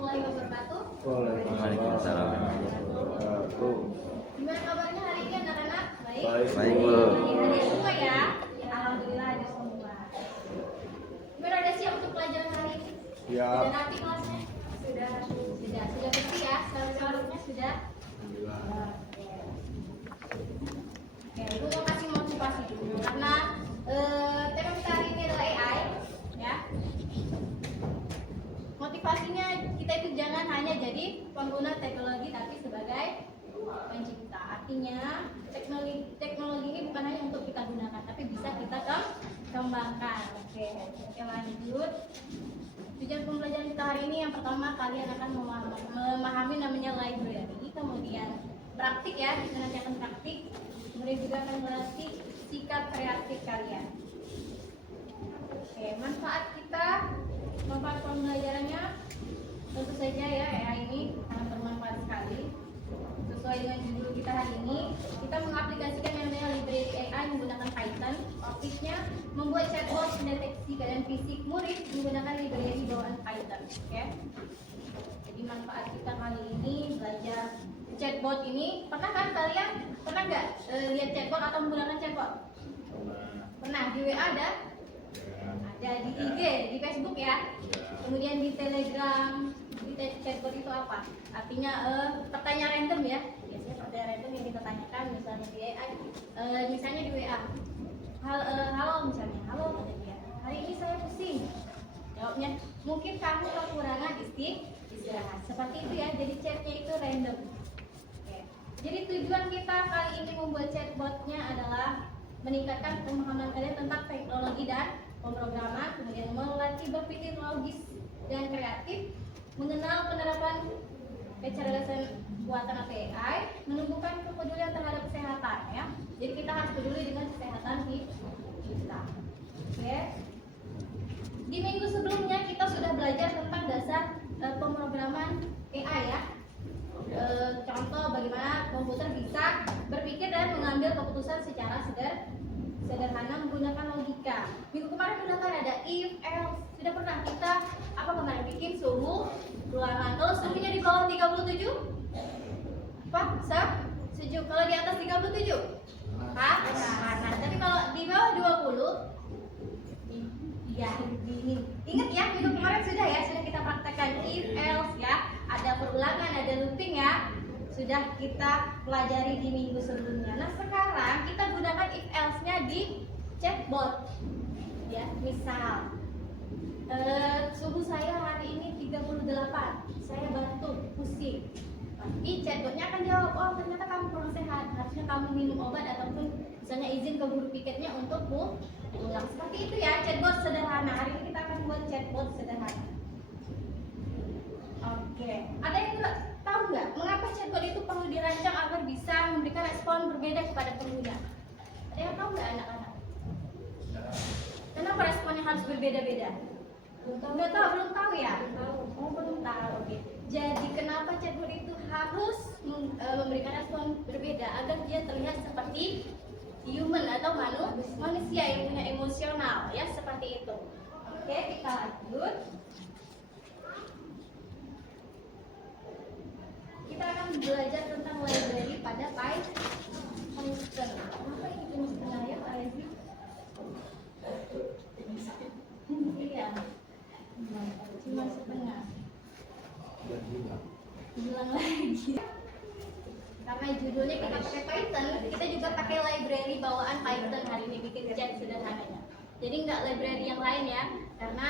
warahmatullahi wabarakatuh. Waalaikumsalam. Gimana kabarnya hari ini anak-anak? Baik? Baik, Bu. Ada semua ya? Alhamdulillah ada semua. Gimana, ada siap untuk pelajaran hari ini? Siap. Sudah nanti kelasnya? Sudah bersih ya? Selalu-selalunya sudah? Oke, Ibu mau kasih motivasi dulu karena tema kita hari ini adalah AI ya. Motivasinya kita itu jangan hanya jadi pengguna teknologi tapi sebagai pencipta. Artinya teknologi ini bukan hanya untuk kita gunakan tapi bisa kita kembangkan. Oke, lanjut. Tujuan pembelajaran kita hari ini yang pertama kalian akan memahami namanya library, kemudian praktik ya, kita nanti akan praktik, kemudian juga akan melatih sikap kreatif kalian. Oke, manfaat pembelajarannya tentu saja ya, AI ini sangat bermanfaat sekali. Sesuai dengan judul kita hari ini, kita mengaplikasikan yang namanya library AI menggunakan Python. Topiknya membuat chatbot pendeteksi keadaan fisik murid menggunakan library bawaan Python. Oke. Jadi manfaat kita kali ini belajar chatbot ini. Pernah kan kalian nggak lihat chatbot atau menggunakan chatbot? Pernah. Di WA ada? Ada di IG, di Facebook ya. Kemudian di Telegram. Chatbot itu apa? Artinya pertanyaan random ya. Biasanya pertanyaan random yang kita tanyakan misalnya di AI, misalnya di WA. Halo misalnya, halo kata dia. Hari ini saya pusing. Jawabnya, mungkin kamu kekurangan istirahat. Seperti itu ya. Jadi chatnya itu random. Oke. Jadi tujuan kita kali ini membuat chatbotnya adalah meningkatkan pemahaman kalian tentang teknologi dan pemrograman, kemudian melatih berpikir logis dan kreatif, mengenal penerapan kecerdasan buatan atau AI, menumbuhkan kepedulian terhadap kesehatan ya. Jadi kita harus peduli dengan kesehatan kita. Oke. Di minggu sebelumnya kita sudah belajar tentang dasar pemrograman AI ya. Contoh bagaimana komputer bisa berpikir dan mengambil keputusan secara sederhana menggunakan logika. Minggu kemarin sudah kan ada if, else. Sudah pernah kita kemarin bikin suhu ruangan. Kalau suhunya di bawah 37 sejuk. Kalau di atas 37 panas. Tapi kalau di bawah 20 ya dingin. Ingat ya, minggu kemarin sudah kita praktekkan if, else ya. Ada perulangan, ada looping ya. Sudah kita pelajari di minggu sebelumnya. Nah, sekarang kita gunakan if else-nya di chatbot. Ya, misal suhu saya hari ini 38. Saya batuk, pusing. Tapi chatbotnya akan jawab, oh ternyata kamu kurang sehat. Harusnya kamu minum obat ataupun misalnya izin ke guru piketnya untuk pulang. Seperti itu ya, chatbot sederhana. Hari ini kita akan buat chatbot sederhana. Oke, ada yang tahu nggak mengapa chatbot itu perlu dirancang agar bisa memberikan respon berbeda kepada pengguna? Ada yang tahu nggak anak-anak? Kenapa responnya harus berbeda-beda? Belum tahu ya? Belum tahu. Oke. Jadi kenapa chatbot itu harus memberikan respon berbeda agar dia terlihat seperti human atau manusia yang punya emosional ya, seperti itu. Oke, kita lanjut. Kita akan belajar tentang library pada Python. Kenapa ini cuma setengah ya, Pak Rezi? Iya, cuma setengah. Bilang lagi. Karena judulnya kita pakai Python, kita juga pakai library bawaan Python hari ini bikin chat sederhananya. Jadi nggak library yang lain ya, karena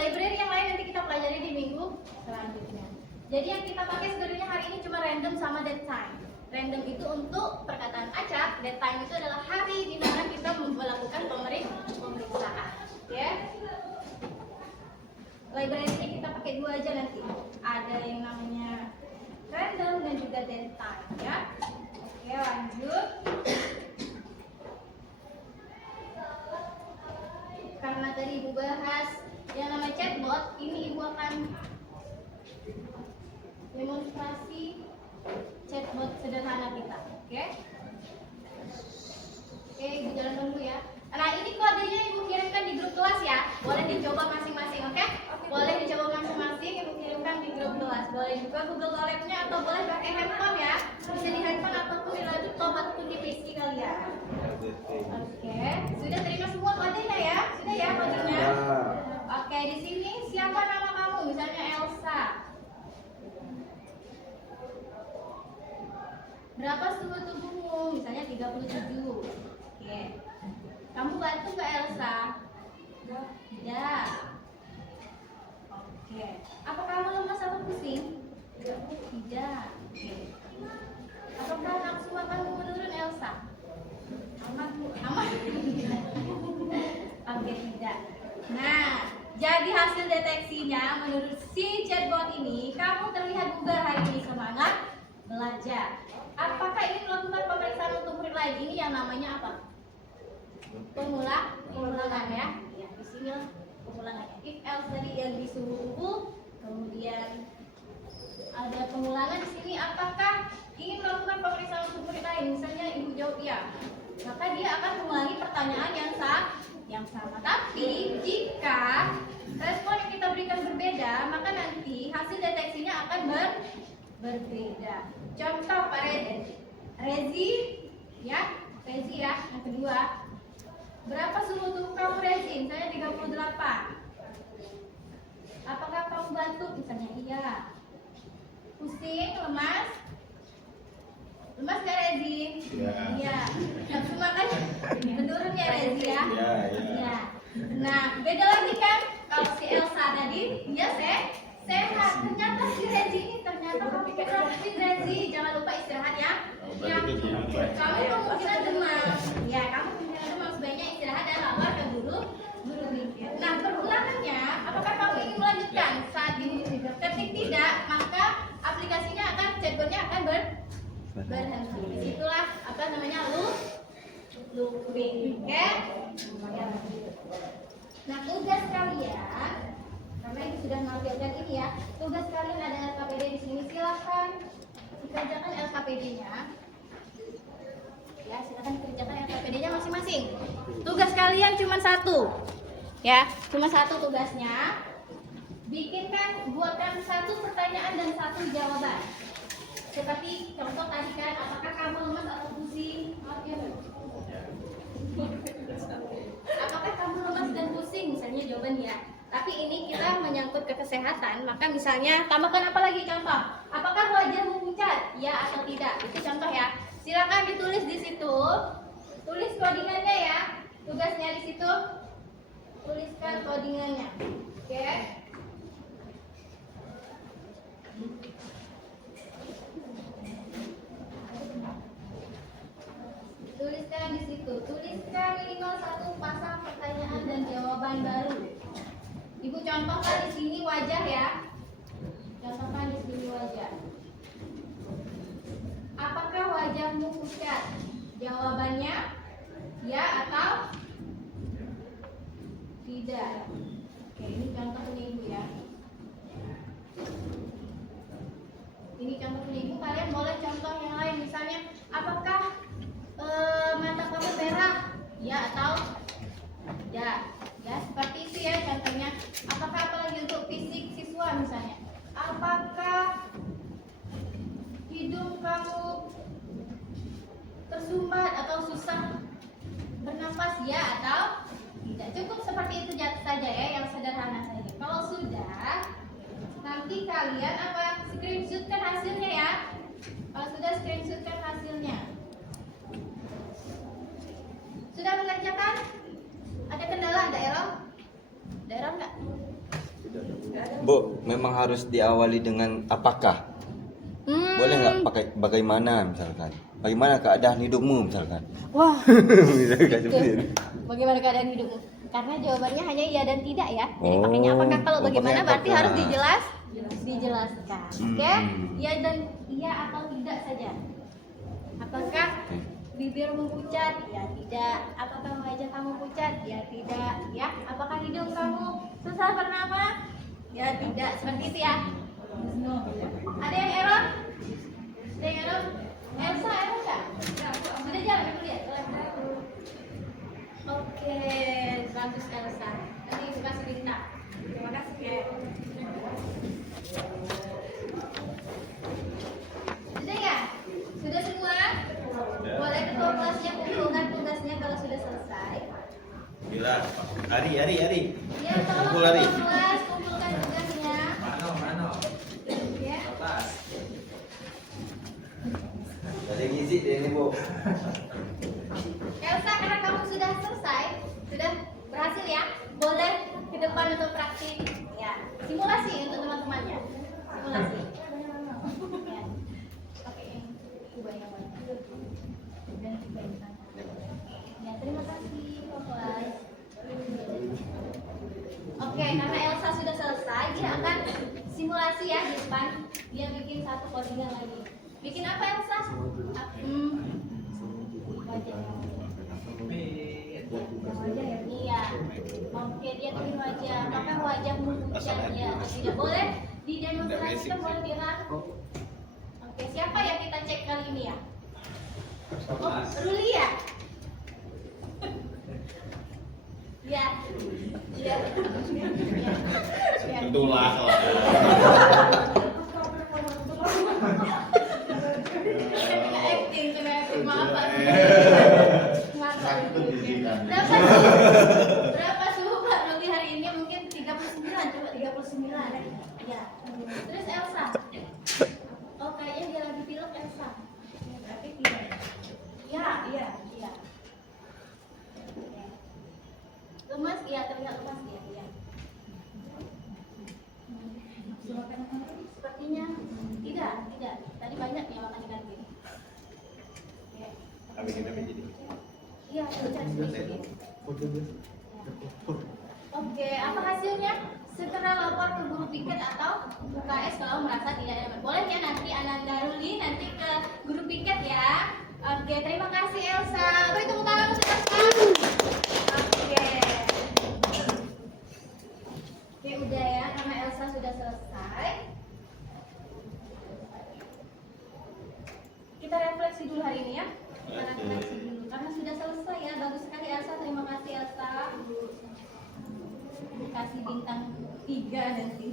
library yang lain nanti kita pelajari di minggu selanjutnya. Jadi yang kita pakai sebenarnya hari ini cuma random sama dead time. Random itu untuk perkataan acak, dead time itu adalah hari di mana kita melakukan pemeriksaan. Ya. Library ini kita pakai dua aja nanti. Ada yang namanya random dan juga dead time ya. Oke, lanjut. Karena tadi Ibu bahas yang namanya chatbot, ini Ibu akan demonstrasi chatbot sederhana kita. Oke, Ibu jalan dulu ya. Nah, ini kodenya Ibu kirimkan di grup kelas ya. Boleh dicoba masing-masing, oke? Boleh dicoba masing-masing, Ibu kirimkan jelas. Boleh juga Google Lab-nya atau boleh pakai handphone ya. Bisa di handphone ataupun di laptop ataupun di PC kalian. Oke, sudah terima semua kodenya ya? Sudah ya kodenya? Oke, di sini siapa nama kamu? Misalnya Elsa. Berapa suhu tubuhmu? Misalnya 37. Oke. Kamu bantu nggak Elsa? Tidak. Oke. Apa kamu lemas atau pusing? Tidak. Oke. Apakah nafsu makanmu menurun Elsa? Aman. Oke, tidak. Nah, jadi hasil deteksinya menurut si chatbot ini, kamu terlihat bugar hari ini, semangat belajar. Apakah ingin melakukan pemeriksaan untuk murid lain? Ini yang namanya apa? Pemulangan ya. Ya, di sini pemulangannya. If else tadi yang disuruh tubuh, kemudian ada pengulangan di sini. Apakah ingin melakukan pemeriksaan untuk murid lain? Misalnya ibu jawab iya, maka dia akan mengulangi pertanyaan yang sama. Tapi jika respon yang kita berikan berbeda, maka nanti hasil deteksinya akan berbeda. Contoh Pak Rezi ya, yang kedua. Berapa suhu tubuh kamu Rezi? Misalnya 38. Apakah kamu batuk? Misalnya iya. Pusing, lemas? Lemas gak Rezi? Iya. Nafsu makan menurun ya Rezi ya? Iya. Nah, beda lagi kan? Kalau si Elsa tadi, dia sehat. Ternyata si Rezi ini ternyata kamu sakit Rezi. Jangan lupa istirahat ya. Kamu kemungkinan demam. Ya, kamu kemungkinan demam, sebaiknya istirahat dan lapor ke guru mikir. Nah, perulangannya, apakah kamu ingin melanjutkan? Saat ketik tidak, maka aplikasinya chatbotnya akan berhenti. Itulah apa namanya looping. Oke? Nah, tugas kalian, karena ini sudah menampilkan ini ya, tugas kalian ada LKPD di sini. Silahkan dikerjakan LKPD-nya. Ya, silakan kerjakan LKPD-nya masing-masing. Tugas kalian cuma satu. Ya, cuma satu tugasnya. Buatkan satu pertanyaan dan satu jawaban. Seperti contoh tadi kan, apakah kamu lemas atau pusing? Apakah kamu lemas dan pusing? Misalnya jawaban ya. Tapi ini kita menyangkut ke kesehatan, maka misalnya tambahkan apa lagi contoh? Apakah wajahmu pucat? Ya atau tidak? Itu contoh ya. Silakan ditulis di situ. Tulis codingannya ya. Tugasnya di situ. Tuliskan codingannya. Oke. Tuliskan di situ. Tuliskan minimal satu pasang pertanyaan dan jawaban baru. Ibu contohkan di sini wajah ya. Contohkan di sini wajah. Apakah wajahmu pucat? Jawabannya ya atau tidak. Oke, ini contohnya ibu ya. Ini contohnya ibu. Kalian boleh contoh yang lain. Misalnya, apakah mata kamu merah? Ya atau tidak. Ya, seperti itu ya contohnya. Apakah apalagi untuk fisik siswa misalnya? Apakah hidung kamu tersumbat atau susah bernafas? Ya atau tidak. Cukup seperti itu saja ya, yang sederhana saja. Kalau sudah, nanti kalian screenshotkan hasilnya ya. Kalau sudah, screenshotkan hasilnya. Sudah mengerjakan? Ada kendala, ada error? Ada error nggak? Bu, memang harus diawali dengan apakah? Boleh nggak pakai bagaimana misalkan? Bagaimana keadaan hidupmu misalkan? Wah. Misalkan seperti itu. Bagaimana keadaan hidupmu? Karena jawabannya hanya iya dan tidak ya. Jadi Oh, pakainya apakah. Kalau bagaimana pakainya berarti apakah. harus dijelaskan. Oke? Iya dan iya atau tidak saja. Apakah bibirmu pucat? Ya tidak. Apakah wajah kamu pucat? Ya tidak. Ya. Apakah hidung kamu susah bernafas? Ya tidak. Seperti itu ya. Ada yang error? Ada yang error? Elsa error nggak? Sudah jalan aku lihat. Oke, bagus Elsa. Nanti ibu kasih minta. Terima kasih ya. berisik dia ini, Bu. Elsa, karena kamu sudah selesai, sudah berhasil ya, boleh ke depan untuk praktik ya, simulasi untuk teman-temannya. Simulasi. Ya. Oke, ini ubah yang mana? Dan ubah yang mana? Ya, terima kasih, kelas. Oke, karena Elsa sudah selesai, dia akan simulasi ya di depan. Dia bikin satu codingan lagi. Bikin apa Elsa? Wajah. Wajah ya? Iya. Oke, dia bikin wajah. Apakah wajahmu pucat ya? Tidak boleh didemonstrasikan, boleh dirangkum. Oke, siapa yang kita cek kali ini ya? Oh, Ruli ya? Ya. Iya. Itulah lah. Kena acting, maaf Pak. Maaf Pak. Berapa suhu Pak Ruli hari ini? Mungkin 39, coba 39. Ya. Terus Elsa. Oh, kayaknya dia lagi pilek Elsa. Berarti tidak. Ya, iya. Lemas, iya, terlihat lemas, iya. Sepertinya tidak. Tadi banyak ya makan ikan gini. Iya, sedikit. Oke, apa hasilnya? Segera lapor ke guru piket atau UKS kalau merasa tidak nyaman. Boleh ya nanti Ananda Ruli nanti ke guru piket ya. Oke, terima kasih Elsa. Beri tepuk tangan untuk Elsa. Oke, udah ya, karena Elsa sudah selesai. Kita refleksi dulu hari ini ya. Kita refleksi dulu karena sudah selesai ya. Bagus sekali Elsa, terima kasih Elsa. Dikasih bintang 3 nanti.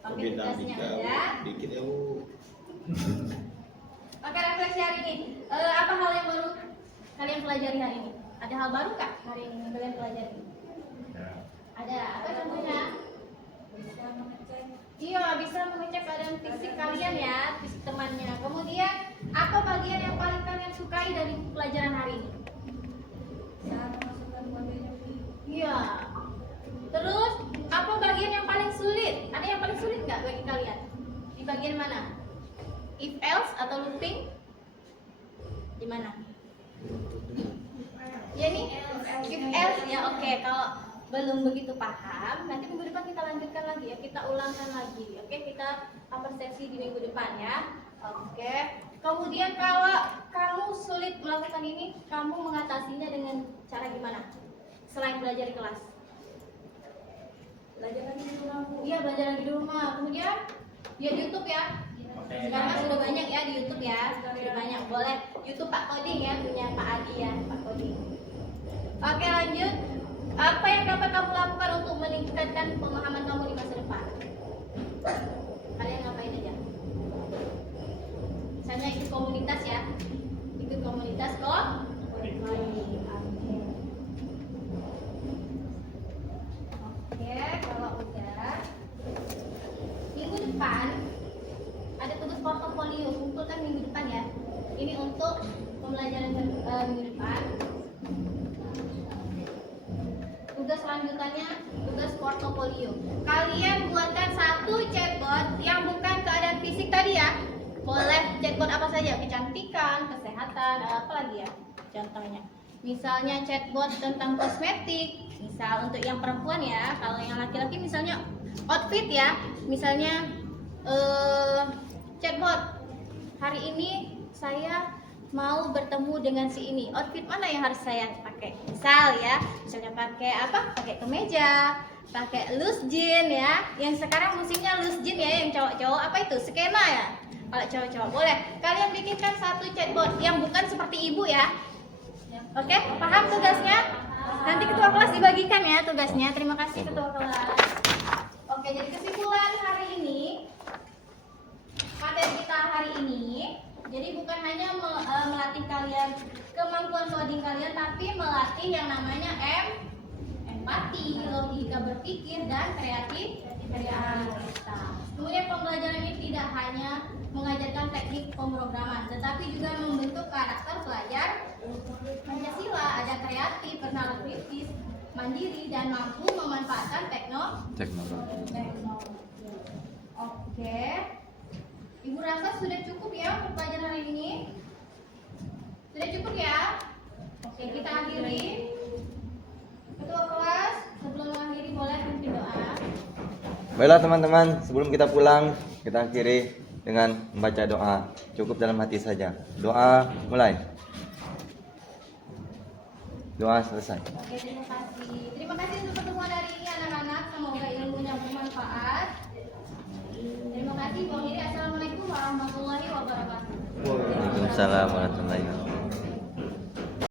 Oke, tugasnya udah. Dikit ya, Bu. Oke, refleksi hari ini. Apa hal yang baru kalian pelajari hari ini? Ada hal baru kah hari ini yang kalian pelajari? Ada. Apa contohnya? Iya, bisa mengecek keadaan fisik kalian ya, fisik temannya. Kemudian, apa bagian yang paling kalian sukai dari pelajaran hari ini? Iya. Terus, apa bagian yang paling sulit? Ada yang paling sulit nggak bagi kalian? Di bagian mana? If else atau looping? Di mana? Ya nih, if else ya oke. Kalau belum begitu paham, nanti minggu depan kita lanjutkan lagi ya, kita ulangkan lagi. Oke, kita sesi di minggu depan ya. Oke. Kemudian kalau kamu sulit melakukan ini, kamu mengatasinya dengan cara gimana? Selain belajar di kelas. Belajar lagi di rumah. Iya, belajar lagi di rumah. Kemudian ya YouTube ya. Sekarang sudah banyak ya di YouTube ya. Sudah banyak. Boleh YouTube Pak Coding ya, punya Pak Adi ya, Pak Coding. Oke, lanjut. Apa yang dapat kamu lakukan untuk meningkatkan pemahaman kamu di masa depan? Kalian ngapain aja? Misalnya ikut komunitas ya. Ikut komunitas kok. Oke, kalau udah minggu depan ada tugas portofolio, kumpulkan minggu depan ya. Ini untuk pembelajaran minggu depan. Tugas selanjutnya tugas portofolio. Kalian buatkan satu chatbot yang bukan keadaan fisik tadi ya. Boleh chatbot apa saja, kecantikan, kesehatan, apa lagi ya contohnya. Misalnya chatbot tentang kosmetik, misal untuk yang perempuan ya. Kalau yang laki-laki misalnya outfit ya. Misalnya chatbot hari ini saya mau bertemu dengan si ini, outfit mana yang harus saya pakai? Misal ya, misalnya pakai apa? Pakai kemeja, pakai loose jean ya. Yang sekarang musimnya loose jean ya, yang cowok-cowok apa itu? Skena ya. Kalau cowok-cowok boleh. Kalian bikinkan satu chatbot yang bukan seperti ibu ya. Oke, paham tugasnya? Nanti ketua kelas dibagikan ya tugasnya. Terima kasih ketua kelas. Oke, jadi kesimpulan hari ini, materi kita hari ini, jadi bukan hanya melatih kalian kemampuan coding kalian, tapi melatih yang namanya empati, logika berpikir, dan kreativitas. Kemudian pembelajaran ini tidak hanya mengajarkan teknik pemrograman, tetapi juga memberi membentuk karakter pelajar Pancasila, ada kreatif, bernalar kritis, mandiri, dan mampu memanfaatkan Teknologi. Oke. Ibu rasa sudah cukup ya untuk pelajaran hari ini? Sudah cukup ya? Oke, kita akhiri. Ketua kelas, sebelum mengakhiri boleh memimpin doa. Baiklah teman-teman, sebelum kita pulang, kita akhiri dengan membaca doa. Cukup dalam hati saja. Doa mulai. Doa selesai. Oke, terima kasih. Terima kasih untuk pertemuan hari ini anak-anak. Semoga ilmunya bermanfaat. Terima kasih. Assalamualaikum warahmatullahi wabarakatuh. Waalaikumsalam warahmatullahi wabarakatuh.